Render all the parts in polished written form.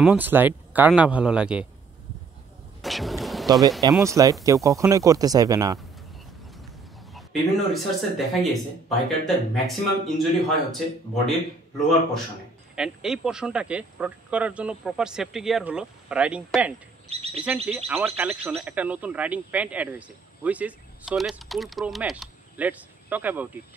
এমন স্লাইড কার না ভালো লাগে, তবে এমন স্লাইড কেউ কখনোই করতে চাইবে না। বিভিন্ন রিসার্চে দেখা গিয়েছে বাইকারদের ম্যাক্সিমাম ইনজুরি হয় হচ্ছে বডির লোয়ার পোর্শনে, অ্যান্ড এই পোর্শনটাকে প্রোটেক্ট করার জন্য প্রপার সেফটি গিয়ার হলো রাইডিং প্যান্ট। রিসেন্টলি আমার কালেকশনে একটা নতুন রাইডিং প্যান্ট অ্যাড হয়েছে, which is Solace cool pro mash. Let's talk about it.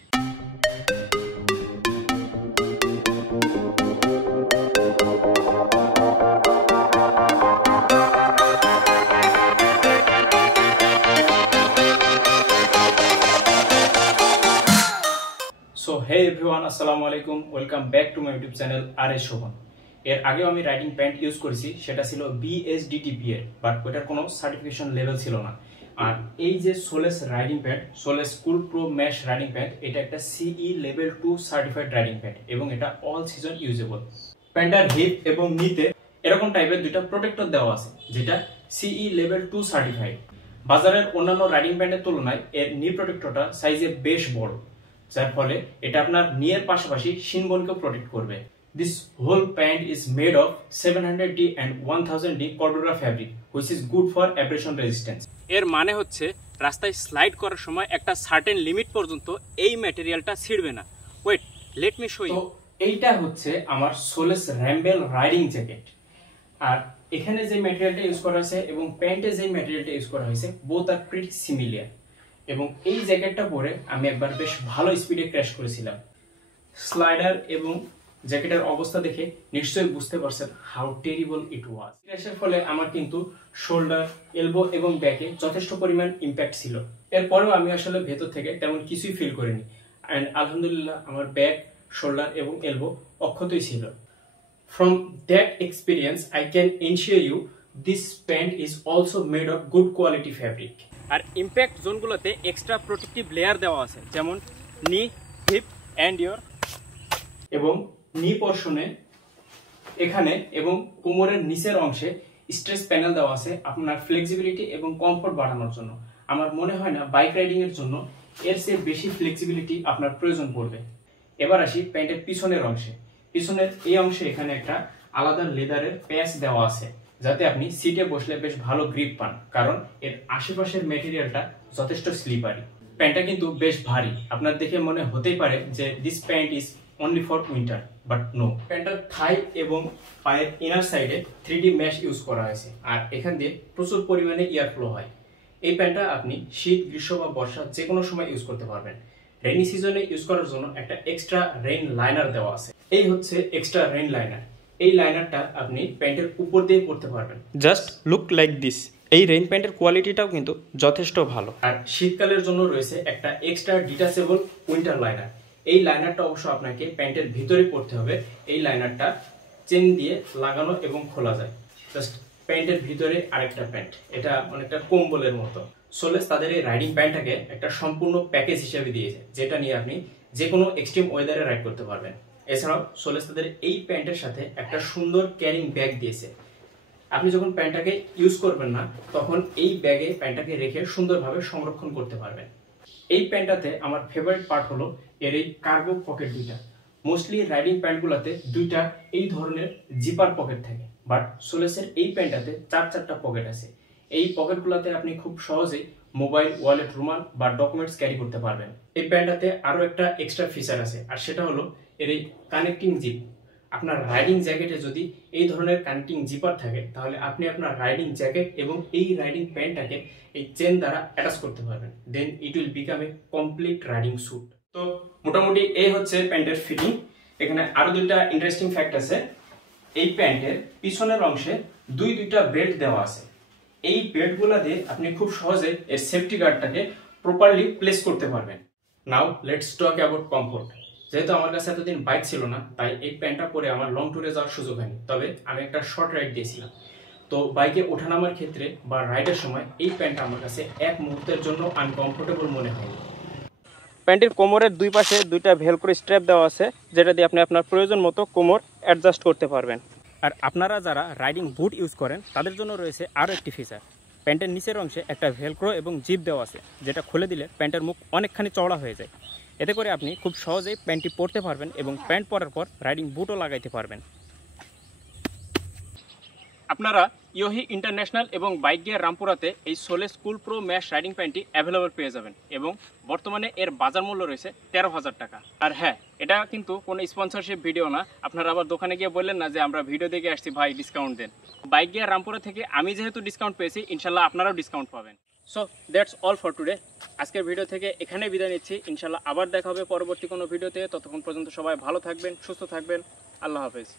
So hey everyone, আসসালামু আলাইকুম, welcome back to my YouTube channel R S Shovon. এর আগেও আমি রাইডিং প্যান্ট ইউজ করেছি, সেটা ছিল BSDTP এর, বাট ওটার কোনো সার্টিফিকেশন লেভেল ছিল না। আর এই যে solace riding pant, solace cool pro mash riding pant, এটা একটা CE level 2 certified riding pant এবং এটা অল সিজন ইউজেবল। প্যান্টার হিপ এবং নিতে এরকম টাইপের দুইটা প্রোটেক্টর দেওয়া আছে, যেটা CE লেভেল 2 সার্টিফাইড। বাজারের অন্যান্য রাইডিং প্যান্টের তুলনায় এর নি প্রোটেক্টরটা সাইজে বেশ বড়, যার ফলে এটা আপনার নিয়ের পাশাপাশি শিনবোনকেও প্রোটেক্ট করবে। This whole pant is made of 700D and 1000D Cordura fabric, which is good for abrasion resistance. এর মানে হচ্ছে রাস্তায় স্লাইড করার সময় একটা সার্টেন লিমিট পর্যন্ত এই ম্যাটেরিয়ালটা ছিঁড়বে না। Wait, let me show you. এইটা হচ্ছে আমার সোলেস র্যাম্বেল রাইডিং জ্যাকেট। আর এখানে যে ম্যাটেরিয়ালটা ইউজ করা হয়েছে এবং প্যান্টে যে ম্যাটেরিয়ালটা ইউজ করা হয়েছে, বোথ আর প্রিটি সিমিলার। এবং এই জ্যাকেটটা পরে আমি একবার বেশ ভালো স্পিডে ক্র্যাশ করেছিলাম। স্লাইডার এবং জ্যাকেটের অবস্থা দেখে নিশ্চয়ই বুঝতে পারছেন হাউ টেরিবল ইট ওয়াজ। ক্র্যাশের ফলে আমার কিন্তু শোল্ডার, এলবো এবং ব্যাকে যথেষ্ট পরিমাণ ইম্প্যাক্ট ছিল। এরপরেও আমি আসলে ভেতর থেকে তেমন কিছুই ফিল করিনি, অ্যান্ড আলহামদুলিল্লাহ আমার ব্যাক, শোল্ডার এবং এলবো অক্ষতই ছিল। From that experience, I can ensure you this pant is also made of good quality fabric. আর ইম্প্যাক্ট জোনগুলোতে এক্সট্রা প্রোটেক্টিভ লেয়ার দেওয়া আছে, যেমন নি, হিপ অ্যান্ড ইয়োর। এবং নি পোর্শনে এখানে এবং কোমরের নিচের অংশে স্ট্রেস প্যানেল দেওয়া আছে আপনার ফ্লেক্সিবিলিটি এবং কমফোর্ট বাড়ানোর জন্য। আমার মনে হয় না বাইক রাইডিং এর জন্য এর চেয়ে বেশি ফ্লেক্সিবিলিটি আপনার প্রয়োজন পড়বে। এবার আসি প্যান্টের পিছনের অংশে। পিছনের এই অংশে এখানে একটা আলাদা লেদারের প্যাচ দেওয়া আছে, যাতে আপনি সিটে বসলে বেশ ভালো গ্রিপ পান, কারণ এর আশেপাশের ম্যাটেরিয়ালটা যথেষ্ট স্লিপারি। প্যান্টটা কিন্তু বেশ ভারী। আপনার দেখে মনে হতেই পারে যে this pant is only for winter, but no. প্যান্টটার থাই এবং পায়ের ইনার সাইডে 3D ম্যাশ ইউজ করা হয়েছে, আর এখান দিয়ে প্রচুর পরিমাণে এয়ার ফ্লো হয়। এই প্যান্টটা আপনি শীত, গ্রীষ্ম বা বর্ষা যে কোনো সময় ইউজ করতে পারবেন। রেইনি সিজনে ইউজ করার জন্য একটা এক্সট্রা রেইন লাইনার দেওয়া আছে। এই হচ্ছে এক্সট্রা রেইন লাইনার। এই লাইনারটা আপনি প্যান্টের উপর দিয়ে পরতে পারবেন, জাস্ট লুক লাইক দিস। এই রেইন প্যান্টের কোয়ালিটিটাও কিন্তু যথেষ্ট ভালো। আর শীতকালের জন্য রয়েছে একটা এক্সট্রা ডিটাচেবল উইন্টার লাইনার। এই লাইনারটা অবশ্য আপনাকে প্যান্টের ভিতরে পরতে হবে। এই লাইনারটা চেন দিয়ে লাগানো এবং খোলা যায়। জাস্ট প্যান্টের ভিতরে আরেকটা প্যান্ট, এটা অনেকটা কম্বলের মতো। সোলেস তাদের এই রাইডিং প্যান্টটাকে একটা সম্পূর্ণ প্যাকেজ হিসেবে দিয়েছে, যেটা নিয়ে আপনি যে কোনো এক্সট্রিম ওয়েদারে রাইড করতে পারবেন। এছাড়াও সোলেস তাদের এই প্যান্টের সাথে একটা সুন্দর ক্যারিং ব্যাগ দিয়েছে। আপনি যখন প্যান্টটাকে ইউজ করবেন না, তখন এই ব্যাগে প্যান্টটাকে রেখে সুন্দরভাবে সংরক্ষণ করতে পারবেন। এই প্যান্টটাতে আমার ফেভারিট পার্ট হলো এর এই কার্গো পকেট দুইটা। মোস্টলি রাইডিং প্যান্টগুলোতে দুইটা এই ধরনের জিপার পকেট থাকে, বাট সোলেসের এই প্যান্টটাতে 4টা পকেট আছে। এই পকেটগুলোতে আপনি খুব সহজেই মোবাইল, ওয়ালেট, রুমাল বা ডকুমেন্টস ক্যারি করতে পারবেন। এই প্যান্টটাতে আরো একটা এক্সট্রা ফিচার আছে, আর সেটা হলো এর এই কানেক্টিং জিপ। আপনার রাইডিং জ্যাকেটে যদি এই ধরনের কানেক্টিং জিপার থাকে, তাহলে আপনি আপনার রাইডিং জ্যাকেট এবং এই রাইডিং প্যান্টটাকে এই চেন দ্বারা অ্যাটাচ করতে পারবেন। Then it will become a complete riding suit. তো মোটামুটি এই হচ্ছে প্যান্টের ফিটিং। এখানে আরো দুইটা ইন্টারেস্টিং ফ্যাক্ট আছে। এই প্যান্টের পিছনের অংশে দুইটা বেল্ট দেওয়া আছে। এই বেল্টগুলো দিয়ে আপনি খুব সহজে এর সেফটি গার্ডটাকে প্রপারলি প্লেস করতে পারবেন। Now let's talk about comfort. যেহেতু আমার কাছে এতদিন বাইক ছিল না, তাই এই প্যান্টটা পরে আমার লং ট্যুরে যাওয়ার সুযোগ হয়নি। তবে আমি একটা শর্ট রাইড দিয়েছিলাম, তো বাইকে ওঠানামার ক্ষেত্রে বা রাইডের সময় এই প্যান্টটা আমার কাছে এক মুহূর্তের জন্য আনকমফোর্টেবল মনে হয়নি। প্যান্টের কোমরের দুই পাশে দুইটা ভেলক্রো স্ট্র্যাপ দেওয়া আছে, যেটা দিয়ে আপনি আপনার প্রয়োজন মতো কোমর অ্যাডজাস্ট করতে পারবেন। আর আপনারা যারা রাইডিং বুট ইউজ করেন, তাদের জন্য রয়েছে আরও একটি ফিচার। প্যান্টের নিচের অংশে একটা ভেলক্রো এবং জিপ দেওয়া আছে, যেটা খুলে দিলে প্যান্টের মুখ অনেকখানি চওড়া হয়ে যায়। এতে করে আপনি খুব সহজেই প্যান্টটি পরতে পারবেন এবং প্যান্ট পরার পর রাইডিং বুটও লাগাইতে পারবেন। আপনারা ইয়োহি ইন্টারন্যাশনাল এবং বাইক গিয়ার রামপুরাতে এই সোলে স্কুল প্রো ম্যাশ রাইডিং প্যান্টটি অ্যাভেলেবল পেয়ে যাবেন এবং বর্তমানে এর বাজার মূল্য রয়েছে 13,000 টাকা। আর হ্যাঁ, এটা কিন্তু কোনো স্পন্সরশিপ ভিডিও না, আপনারা আবার দোকানে গিয়ে বললেন না যে আমরা ভিডিও দেখে আসছি ভাই ডিসকাউন্ট দেন। বাইক গিয়ার রামপুরা থেকে আমি যেহেতু ডিসকাউন্ট পেয়েছি, ইনশাল্লাহ আপনারাও ডিসকাউন্ট পাবেন। So that's all for today. আজকের ভিডিও থেকে এখানে বিদায় নিচ্ছি। ইনশাল্লাহ আবার দেখা হবে পরবর্তী কোনো ভিডিওতে। ততক্ষণ পর্যন্ত সবাই ভালো থাকবেন, সুস্থ থাকবেন। আল্লাহ হাফেজ।